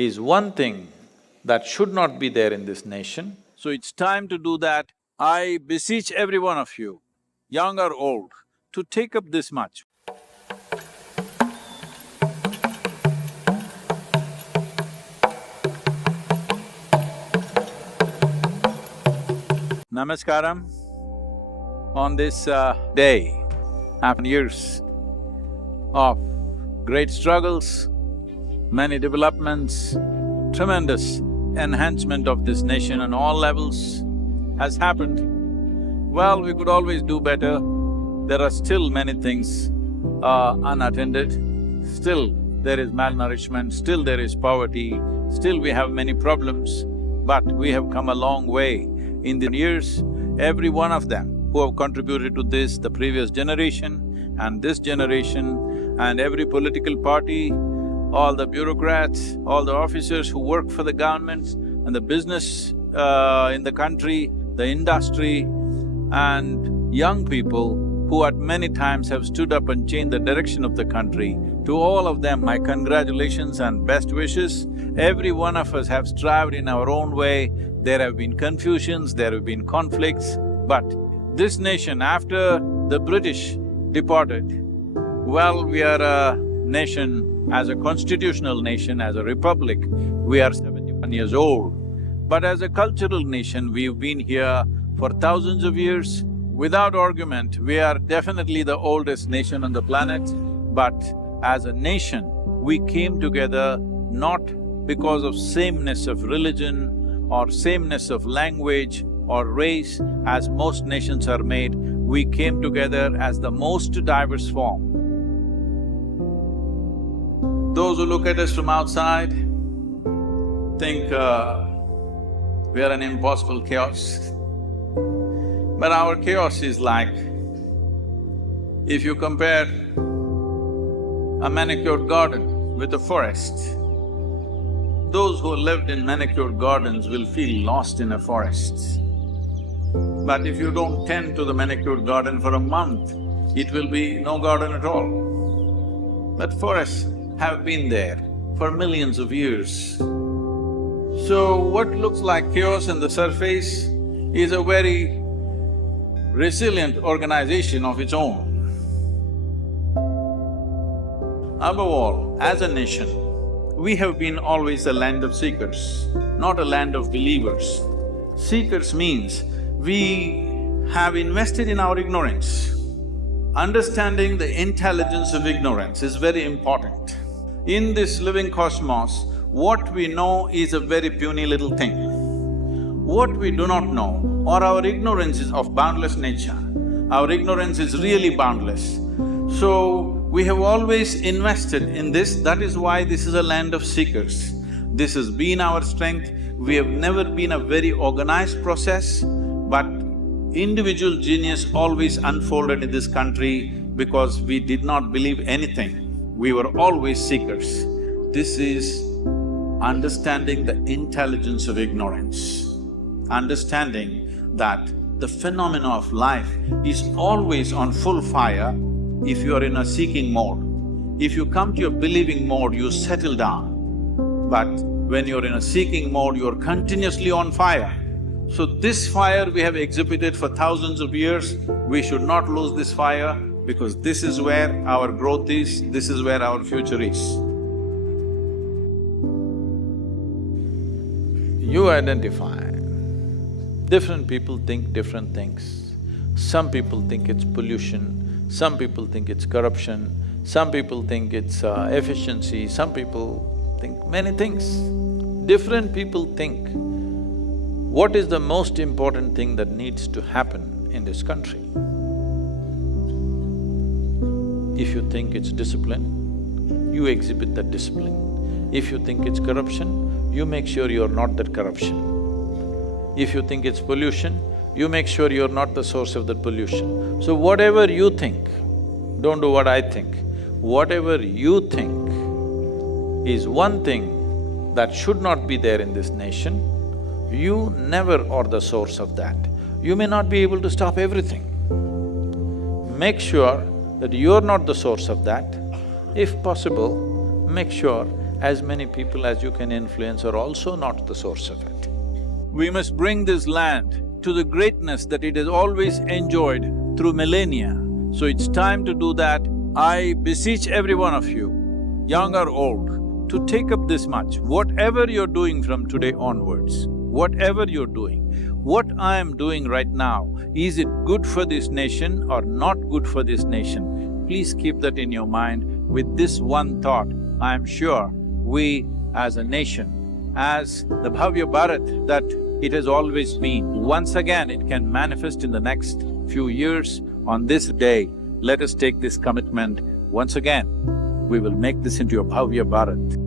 is one thing that should not be there in this nation. So it's time to do that. I beseech every one of you, young or old, to take up this much. Namaskaram. On this day, after years of great struggles, many developments, tremendous enhancement of this nation on all levels has happened. Well, we could always do better. There are still many things unattended. Still there is malnourishment, still there is poverty, still we have many problems. But we have come a long way in the years. Every one of them who have contributed to this, the previous generation and this generation, and every political party, all the bureaucrats, all the officers who work for the governments and the business in the country, the industry, and young people who at many times have stood up and changed the direction of the country. To all of them, my congratulations and best wishes. Every one of us have strived in our own way. There have been confusions, there have been conflicts, but this nation, after the British departed, well, we are a nation, as a constitutional nation, as a republic, we are 71 years old. But as a cultural nation, we've been here for thousands of years. Without argument, we are definitely the oldest nation on the planet. But as a nation, we came together not because of sameness of religion or sameness of language or race, as most nations are made. We came together as the most diverse form. Those who look at us from outside think we are an impossible chaos. But our chaos is like, if you compare a manicured garden with a forest, those who lived in manicured gardens will feel lost in a forest. But if you don't tend to the manicured garden for a month, it will be no garden at all. But forests have been there for millions of years. So what looks like chaos on the surface is a very resilient organization of its own. Above all, as a nation, we have been always a land of seekers, not a land of believers. Seekers means we have invested in our ignorance. Understanding the intelligence of ignorance is very important. In this living cosmos, what we know is a very puny little thing. What we do not know, or our ignorance is of boundless nature, our ignorance is really boundless. So, we have always invested in this, that is why this is a land of seekers. This has been our strength. We have never been a very organized process, but individual genius always unfolded in this country because we did not believe anything. We were always seekers. This is understanding the intelligence of ignorance, understanding that the phenomena of life is always on full fire if you are in a seeking mode. If you come to your believing mode, you settle down. But when you're in a seeking mode, you're continuously on fire. So this fire we have exhibited for thousands of years, we should not lose this fire because this is where our growth is, this is where our future is. You identify. Different people think different things. Some people think it's pollution, some people think it's corruption, some people think it's efficiency, some people think many things. Different people think. What is the most important thing that needs to happen in this country? If you think it's discipline, you exhibit that discipline. If you think it's corruption, you make sure you're not that corruption. If you think it's pollution, you make sure you're not the source of that pollution. So whatever you think, don't do what I think. Whatever you think is one thing that should not be there in this nation, you never are the source of that. You may not be able to stop everything. Make sure that you're not the source of that. If possible, make sure as many people as you can influence are also not the source of it. We must bring this land to the greatness that it has always enjoyed through millennia. So it's time to do that. I beseech every one of you, young or old, to take up this much. Whatever you're doing from today onwards, whatever you're doing, what I am doing right now, is it good for this nation or not good for this nation? Please keep that in your mind. With this one thought, I am sure we as a nation, as the Bhavya Bharat that it has always been, once again it can manifest in the next few years. On this day, let us take this commitment. Once again, we will make this into a Bhavya Bharat.